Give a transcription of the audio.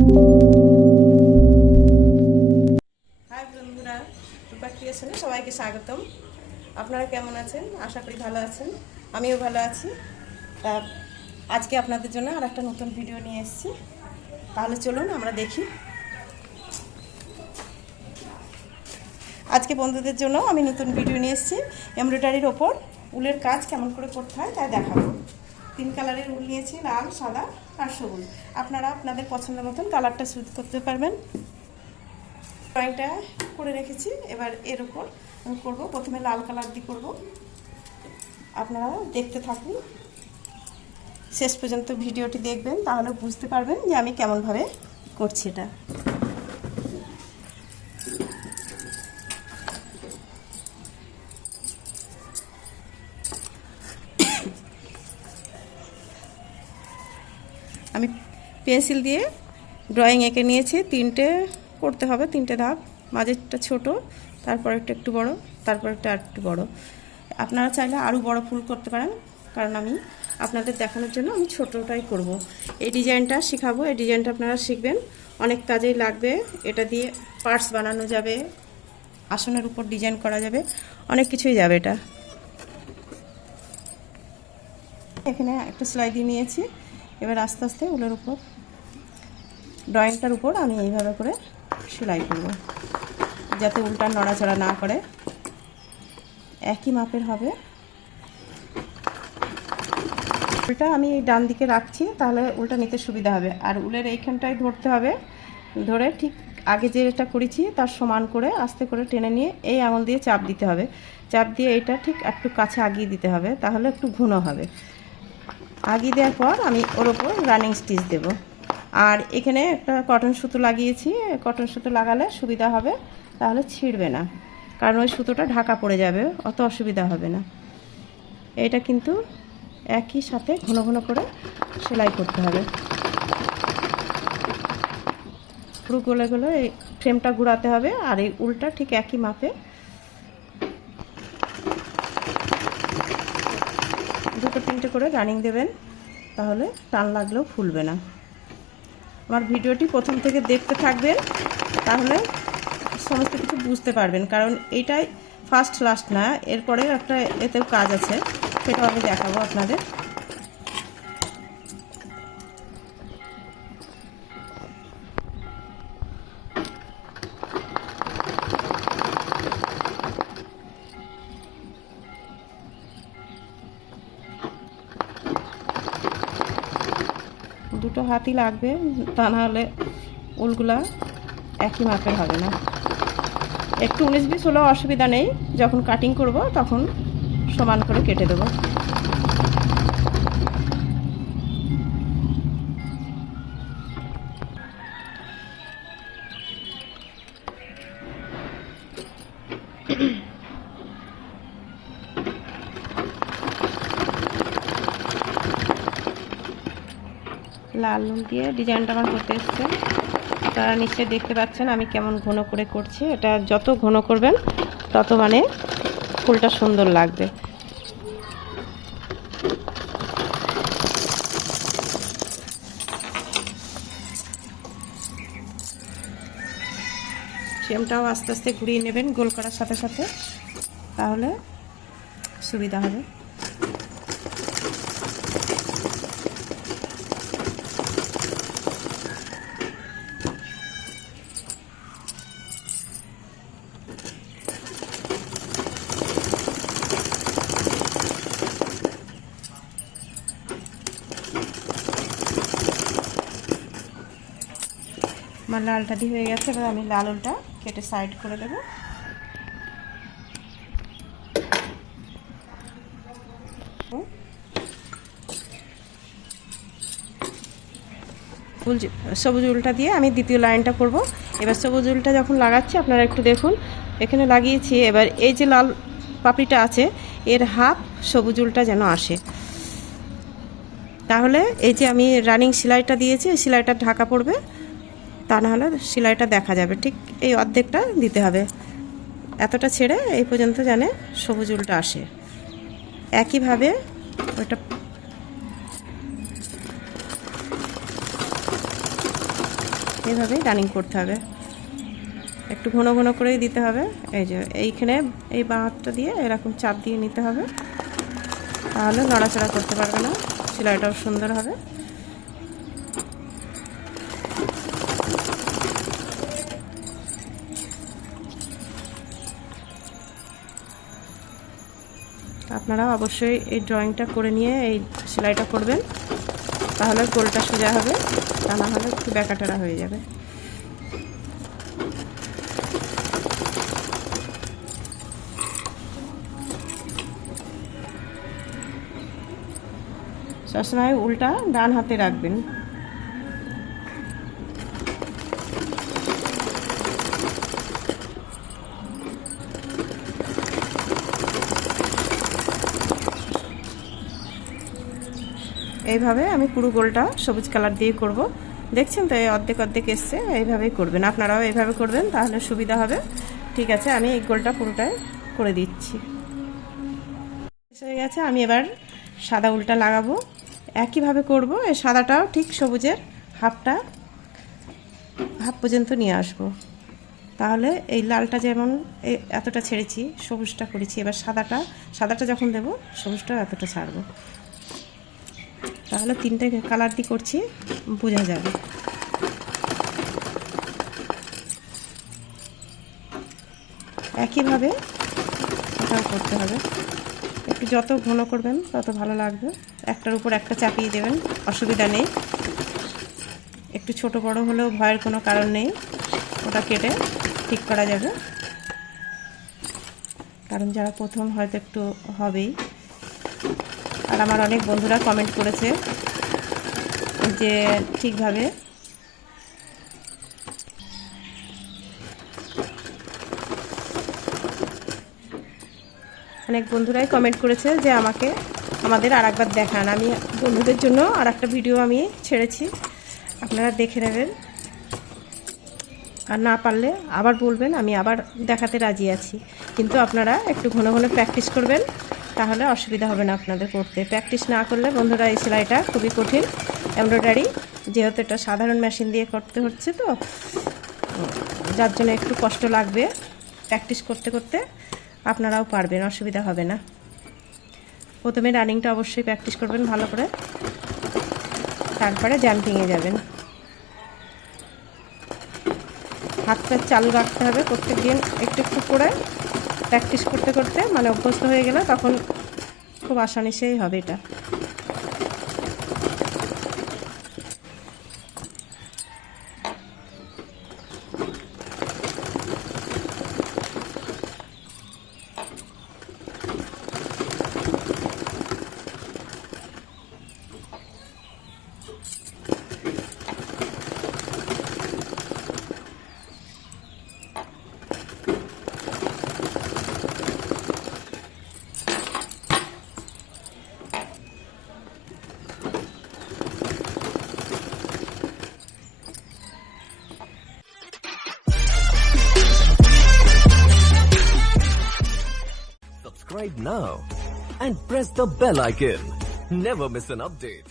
High বন্ধুরা, রূপা ক্রিয়েশনে সবাইকে স্বাগতম। আপনারা কেমন আছেন? আশা করি ভালো আছেন, আমিও ভালো আছি। তা আজকে আপনাদের জন্য আর একটা নতুন ভিডিও নিয়ে এসেছি। তাহলে চলুন আমরা দেখি। আজকে বন্ধুদের জন্য আমি নতুন ভিডিও নিয়ে এসেছি। এমব্রয়ডারির ওপর উলের কাজ কেমন করে করতে হয় তাই দেখাবো। 3 কালারের উল নিয়েছি, লাল, সাদা আর সবুজ। আপনারা আপনাদের পছন্দ মতন কালারটা চুজ করতে পারবেন। ড্রয়িংটা করে রেখেছি, এবার এর উপর আমি করবো। প্রথমে লাল কালার দিয়ে করব। আপনারা দেখতে থাকুন, শেষ পর্যন্ত ভিডিওটি দেখবেন, তাহলে বুঝতে পারবেন যে আমি কেমনভাবে করছি এটা। আমি পেন্সিল দিয়ে ড্রয়িং এঁকে নিয়েছি। 3টে করতে হবে, 3টে ধাপ। মাঝেরটা ছোট, তারপর একটু বড়, তারপর একটু বড়। আপনারা চাইলে আরও বড় ফুল করতে পারেন, কারণ আমি আপনাদের দেখানোর জন্য আমি ছোটটাই করব। এই ডিজাইনটা শেখাবো, এই ডিজাইনটা আপনারা শিখবেন, অনেক কাজেই লাগবে। এটা দিয়ে পার্স বানানো যাবে, আসনের উপর ডিজাইন করা যাবে, অনেক কিছুই যাবে এটা। এখানে একটা সেলাই দিয়ে নিয়েছি। এবার আস্তে আস্তে উলের উপর, ড্রয়িংটার উপর আমি এইভাবে করে সেলাই করব, যাতে উলটা নড়াচড়া না করে। একই মাপের হবে। উলটা আমি ডান দিকে রাখছি, তাহলে উলটা নিতে সুবিধা হবে। আর উলের এইখানটায় ধরতে হবে, ধরে ঠিক আগে যেটা করেছি তার সমান করে আস্তে করে টেনে নিয়ে এই আঙুল দিয়ে চাপ দিতে হবে। চাপ দিয়ে এটা ঠিক একটু কাছে আগিয়ে দিতে হবে, তাহলে একটু ঘন হবে। আগিয়ে দেওয়ার পর আমি ওর ওপর রানিং স্টিচ দেব। আর এখানে একটা কটন সুতো লাগিয়েছি, কটন সুতো লাগালে সুবিধা হবে, তাহলে ছিঁড়বে না, কারণ ওই সুতোটা ঢাকা পড়ে যাবে, অত অসুবিধা হবে না। এটা কিন্তু একই সাথে ঘন ঘন করে সেলাই করতে হবে। পুরো গলে গলে এই ফ্রেমটা ঘোরাতে হবে, আর এই উলটা ঠিক একই মাপে 2-3টে করে রানিং দেবেন, তাহলে টান লাগলেও ফুলবে না। আমার ভিডিওটি প্রথম থেকে দেখতে থাকবেন, তাহলে সমস্ত কিছু বুঝতে পারবেন, কারণ এইটাই ফার্স্ট লাস্ট না, এরপরে একটা এতেও কাজ আছে, সেটাও আমি দেখাবো আপনাদের। দুটো হাতই লাগবে, তা নাহলে উলগুলা একই মাপের হবে না। একটু 19-20 হলেও অসুবিধা নেই, যখন কাটিং করব তখন সমান করে কেটে দেব। লাল নুন দিয়ে ডিজাইনটা আমার হতে এসছে। আপনারা নিশ্চয়ই দেখতে পাচ্ছেন আমি কেমন ঘন করে করছি। এটা যত ঘন করবেন তত মানে ফুলটা সুন্দর লাগবে। ফ্রেমটাও আস্তে আস্তে ঘুরিয়ে নেবেন গোল করার সাথে সাথে, তাহলে সুবিধা হবে। আমার লালটা দিয়ে হয়ে গেছে, এবার আমি লাল উলটা কেটে সাইড করে দেব। সবুজ উলটা দিয়ে আমি দ্বিতীয় লাইনটা করব। এবার সবুজ উলটা যখন লাগাচ্ছি আপনারা একটু দেখুন, এখানে লাগিয়েছি। এবার এই যে লাল পাপড়িটা আছে, এর হাফ সবুজ উলটা যেন আসে, তাহলে এই যে আমি রানিং সেলাইটা দিয়েছি, এই সেলাইটা ঢাকা পড়বে, তা নাহলে সেলাইটা দেখা যাবে। ঠিক এই অর্ধেকটা দিতে হবে, এতটা ছেড়ে এই পর্যন্ত যেন সবুজ উলটা আসে। একইভাবে ওটা এইভাবেই রানিং করতে হবে, একটু ঘন ঘন করেই দিতে হবে। এই যে এইখানে এই বাঁ হাতটা দিয়ে এরকম চাপ দিয়ে নিতে হবে, তাহলে নড়াচড়া করতে পারবে না, সেলাইটাও সুন্দর হবে। আপনারা অবশ্যই এই ড্রয়িংটা করে নিয়ে এই সেলাইটা করবেন, তাহলে গোলটা সোজা হবে, তা না হলে একটু ব্যাকাটারা হয়ে যাবে। সবসময় উল্টা ডান হাতে রাখবেন। এইভাবে আমি পুরো গোলটা সবুজ কালার দিয়ে করব। দেখছেন তো এই অর্ধেক অর্ধেক এসছে, এইভাবেই করবেন, আপনারাও এইভাবে করবেন, তাহলে সুবিধা হবে। ঠিক আছে, আমি এই গোলটা পুরোটাই করে দিচ্ছি। হয়ে গেছে, আমি এবার সাদা উল্টা লাগাবো, একইভাবে করব। এই সাদাটাও ঠিক সবুজের হাফ পর্যন্ত নিয়ে আসবো, তাহলে এই লালটা যেমন এতটা ছেড়েছি, সবুজটা করেছি, এবার সাদাটা যখন দেব সবুজটা এতটা ছাড়বো, তাহলে তিনটে কালার দিয়ে করছি, বোঝা যাবে। একইভাবে এটাও করতে হবে, একটু যত ঘন করবেন তত ভালো লাগবে। একটার উপর একটা চাপিয়ে দেবেন, অসুবিধা নেই। একটু ছোট বড় হলেও ভয়ের কোনো কারণ নেই, ওটা কেটে ঠিক করা যাবে, কারণ যারা প্রথম হয়তো একটু হবেই। আর আমার অনেক বন্ধুরা কমেন্ট করেছে যে ঠিকভাবে অনেক বন্ধুরাই কমেন্ট করেছে যে আমাদের আর একবার দেখান। আমি বন্ধুদের জন্য আর একটা ভিডিও আমি ছেড়েছি, আপনারা দেখে নেবেন, আর না পারলে আবার বলবেন, আমি আবার দেখাতে রাজি আছি। কিন্তু আপনারা একটু ঘন ঘন প্র্যাকটিস করবেন, তাহলে অসুবিধা হবে না আপনাদের করতে। প্র্যাকটিস না করলে বন্ধুরা এই সেলাইটা খুবই কঠিন এমব্রয়ডারি, যেহেতু এটা সাধারণ মেশিন দিয়ে করতে হচ্ছে, তো যার জন্য একটু কষ্ট লাগবে। প্র্যাকটিস করতে করতে আপনারাও পারবেন, অসুবিধা হবে না। প্রথমে রানিংটা অবশ্যই প্র্যাকটিস করবেন ভালো করে, তারপরে জাম্পিংয়ে যাবেন। হাতটা চালু রাখতে হবে প্রত্যেক দিন, একটু একটু করে প্র্যাকটিস করতে করতে, মানে অভ্যস্ত হয়ে গেলে তখন খুব আসানিসেই হবে এটা। Subscribe now and press the bell icon. Never miss an update.